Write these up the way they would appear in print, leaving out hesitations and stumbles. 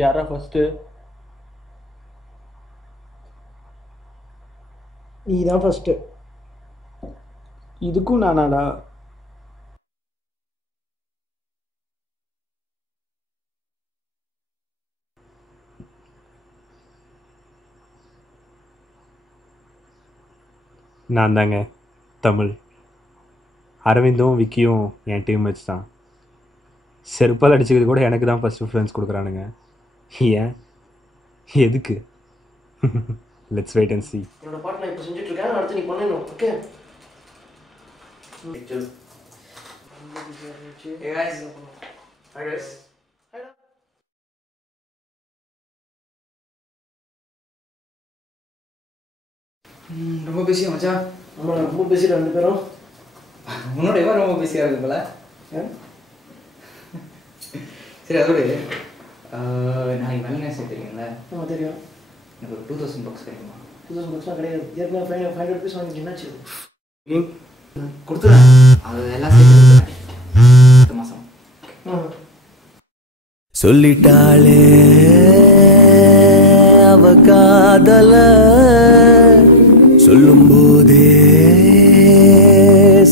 யாரா ஃபஸ்ட்டு? நீ தான் ஃபஸ்ட்டு. இதுக்கும் நானாடா? நான் தாங்க தமிழ். அரவிந்தும் விக்கியும் என் டீம் மேட்ச் தான். செருப்பால் அடிச்சுக்கிறது கூட எனக்கு தான் ஃபஸ்ட் ப்ரிஃபரன்ஸ் கொடுக்குறானுங்க. ஏன்? எதுக்கு? Let's wait and see. என்னோட பாட்டு நான் இப்போ செஞ்சுட்டு இருக்கேன், அடுத்து நீ பண்ணணும். Okay. Hey guys. Hi guys. ரொம்ப பிஸியா மச்சான்? நம்ம ரொம்ப பேசி ரெண்டு பேரும். உன்னோட எவ்வளோ ரொம்ப பிஸியாக இருக்கு போல. சரி அதோடு நாளைக்கு வெள்ளனஸ் தெரியுங்களா? ஆமாம் தெரியும். எனக்கு ஒரு 2000 bucks கிடைக்குமா? 2000 bucksலாம் கிடையாது. ஏற்கனவே 500 rupees வாங்கி என்னாச்சு? கொடுத்துறேன். அது எல்லாம் சேர்த்து கொடுத்துறேன் அடுத்த மாதம். சொல்லிட்டாளே அவ காதல சொல்லும் போதே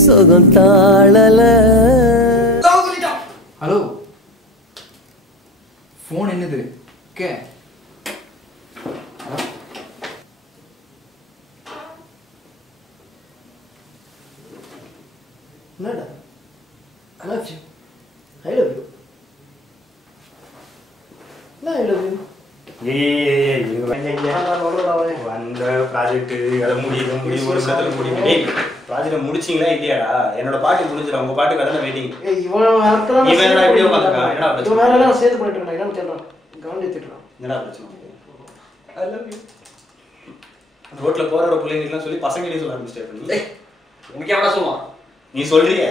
சொகம் தாழல. ஹலோ, ஃபோன் என்னது? ஓகே என்னடா என்னாச்சு? I love you. என்ன ஐ லவ் யூ? வந்த ப்ராஜெக்ட் அதை முடியுது ஒரு இடத்துல முடியும். ஏய் ப்ராஜெக்ட் முடிச்சிங்களா இல்லையாடா? என்னோட பாட்டு முடிஞ்சிடும், உங்க பாட்டு கடனை வெயிட்டிங். என்னடா இப்படியே உட்காந்துருக்கான்? என்னடா பிரச்சனை? வேற எல்லாம் சேர்த்து பண்ணிட்டு இருக்கேன். என்னன்னு கேட்கறான், கவனிச்சு திட்டுறான். என்னடா பிரச்சனை? I love you. ரோட்ல போற பிள்ளைங்களுக்குலாம் சொல்லி பசங்க சொல்ல ஆரம்பிச்சிட்டே பண்ணி. உனக்கு எவ்வளோ சொல்லுவான்? நீ சொல்றிய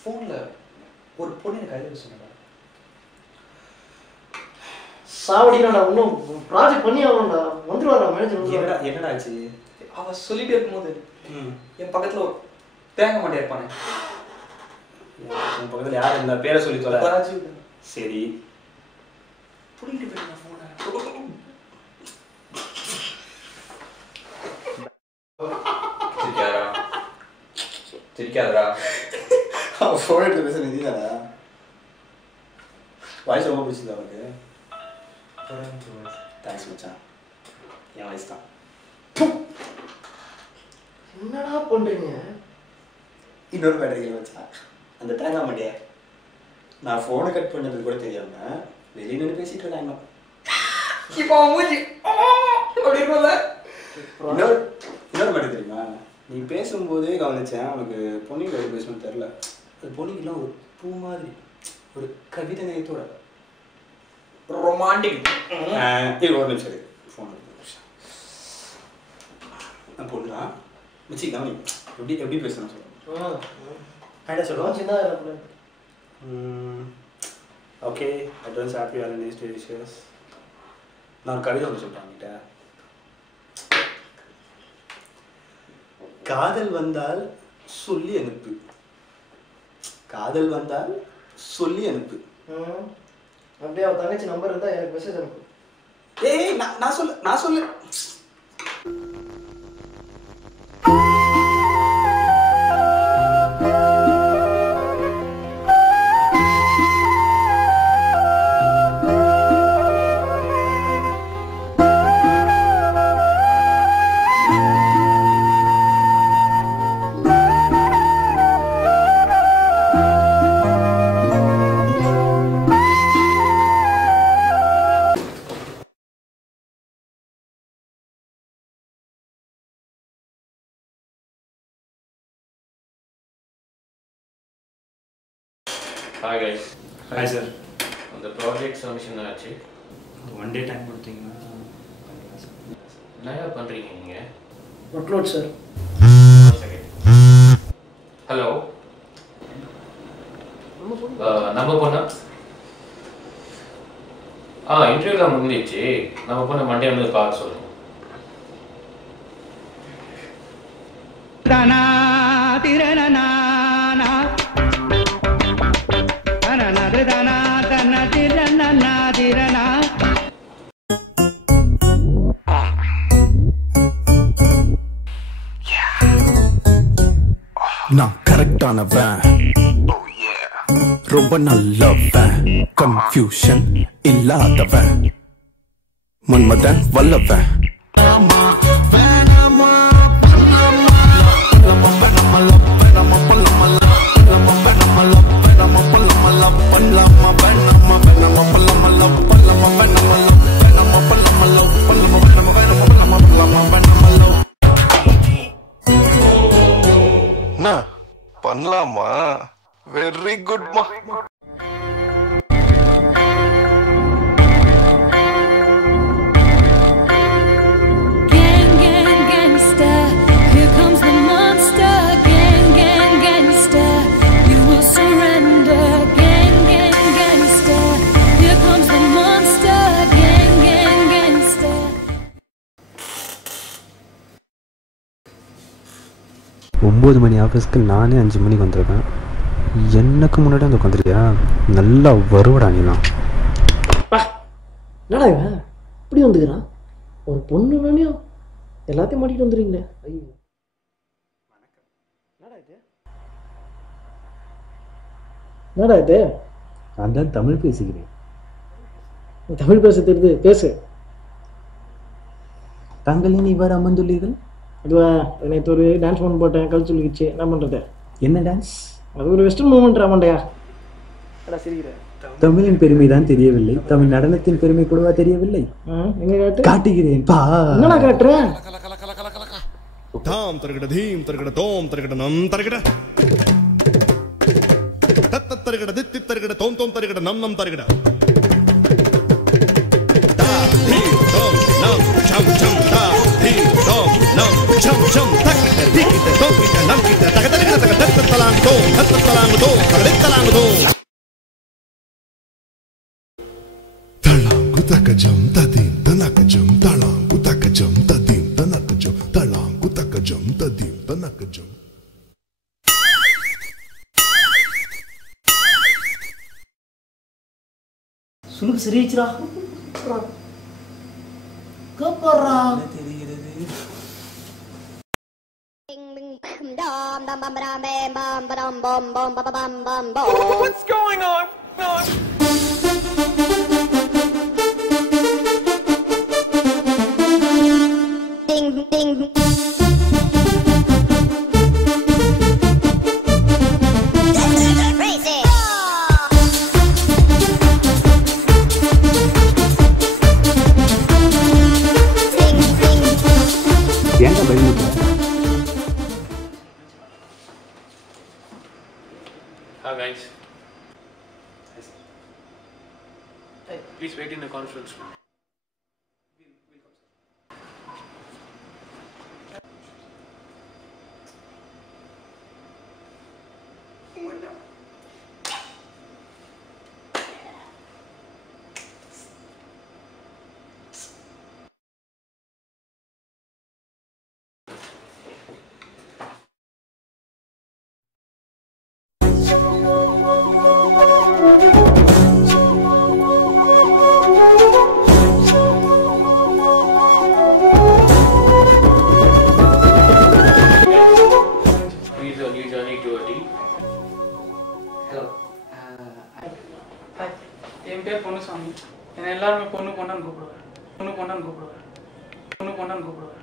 ஃபோனில் ஒரு பொண்ணு கையில் சொன்னடா. சாவடிக்கிறான்டா. இன்னும் ப்ராஜெக்ட் பண்ணி ஆகணும்டா. வந்துருவாரா மேனேஜர்? என்னடா ஆச்சு? அவ சொல்லிட்டே இருக்கும்போது என் பக்கத்துல ஒரு தேங்க மாட்டே இருப்பானே. உன் பக்கத்துல யார் இருந்தா பேரை சொல்லி சொல்ல. ராஜீவ். சரி புடிங்கிட்டு போயிட்டேன் ஃபோனை. சிரிக்காதடா. அவன் ஃபோன் எடுத்து பேச நிதிதாடா. வாய்ஸ் ரொம்ப பிடிச்சதா அவனுக்கு? தேங்க்ஸ் மச்சான். என் வாய்ஸ் தான். என்னடா பண்றீங்க? இன்னொரு பேட்டரி மச்சான். அந்த தேங்காய் மாட்டியா நான் ஃபோனை கட் பண்ணது கூட தெரியாம வெளியே நின்று பேசிட்டு இருக்காங்க. இப்போ மூஞ்சி அப்படிங்கல. இன்னொரு மட்டும் தெரியுமா? நீ பேசும்போதே கவனிச்சேன், அவனுக்கு பொன்னியில் எப்படி பேசணும்னு தெரில. அது பொன்னிக்கெல்லாம் ஒரு பூ மாதிரி, ஒரு கவிதை நயத்தோட ரொமான்டிக். இது ஒரு நிமிஷம் சரி ஃபோன் நான் பொண்ணுதான் மிச்சி கவனி எப்படி பேசணும் சொல்லுவேன். ஐடியா சொல்லுவோம். சின்ன okay advance happy holidays to wishes. நான் ஒரு கவிதை ஒன்று சொல்கிறேன் அவங்ககிட்ட. காதல் வந்தால் சொல்லி அனுப்பு, காதல் வந்தால் சொல்லி அனுப்பு. அப்படியே அவன் தங்கச்சி நம்பர் இருந்தா எனக்கு மெசேஜ் அனுப்பு. ஏய் நான் சொல்லு. Hi guys. Hi sir. The project submission ஆச்சு. ஒன் டே டைம் கொடுத்தீங்கன்னா என்ன பண்ணுறீங்க நீங்கள்? Workload sir. ஹலோ, நம்ம பொண்ணா? இன்டர்வியூலாம் முடிஞ்சிச்சு. நம்ம பொண்ணு மண்டே வந்து பார்க்க சொல்லுங்கள். தனா திரணனா தனா தனா தனா திரணனா நான் கரெக்டானவன், ரொம்ப நல்லவன், கன்ஃபியூஷன் இல்லாதவன், மன்மதன் வல்லவன். பண்ணலாமா? வெரி குட்மா. ஒம்பது மணி ஆஃபீஸ்க்கு நானே 5 மணிக்கு வந்திருக்கேன். எனக்கு முன்னாடி வந்து உட்காந்துருக்கியா? நல்லா வருவடா நீலாம். என்னடா இவன் இப்படி வந்துக்கிறான்? ஒரு பொண்ணு வேணையும் எல்லாத்தையும் மாட்டிட்டு வந்துடுறீங்களே. ஐயோ என்னடா இது? நான் தான் தமிழ் பேசிக்கிறேன். தமிழ் பேச தெரியுது, பேசு. தங்களின் இவ்வாறு அமர்ந்துள்ளீர்கள்? அதுவா, நேற்று ஒரு டான்ஸ் பண்ண போட்டேன், கல் சொல்லிக்கிச்சு. என்ன பண்ணுறது? என்ன டான்ஸ்? அது ஒரு வெஸ்டர்ன் மூமெண்ட் ஆமாண்டையா. அடா சிரிக்கிறேன். தமிழின் பெருமை தான் தெரியவில்லை, தமிழ் நடனத்தின் பெருமை கூடவா தெரியவில்லை? எங்க காட்டு? காட்டுகிறேன் பா. என்னடா காட்டுறேன்? தாம் தருகிட தீம் தருகிட தோம் தருகிட நம் தருகிட தத்த தருகிட தித்தி தருகிட தோம் தோம் தருகிட நம் நம் தருகிட தா தீ தோம் நம் சம் சம் தா தீ தோம் நம் சம் சம் தக்கிட்ட திக்கிட்ட தோக்கிட்ட நம் கிட்ட தக தருகிட தக தத்த தலாங் தோம் தத்த தலாங் தோம் தகடை தலாங் தோம் தலாங்கு தக்கஜம் ததீம் தனக்கஜம் தலாங்கு தக்கஜம் ததீம் தனக்கஜம் தலாங்கு தக்கஜம் ததீம் தனக்கஜம். சுலுக்கு சரியாச்சுடா. கப்பறா What's going on? Ding ding. Crazy. ஏன்டா பயந்துட்ட? Hi guys. Please wait in the conference room. என் பேர் பொன்னுசாமி. என்னை எல்லாருமே பொண்ணு பொண்ணான்னு கூப்பிடுவார். பொண்ணு பொண்ணான்னு கூப்பிடுவார். பொண்ணு பொண்ணான்னு கூப்பிடுவார்.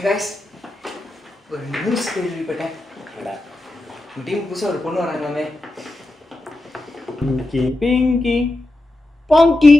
Hey guys, ஒரு நியூஸ் கேள்விப்பட்டேன். உங்கள் டீம் புதுசாக ஒரு பொண்ணு வராங்களாமே. பிங்கி பிங்கி பாங்கி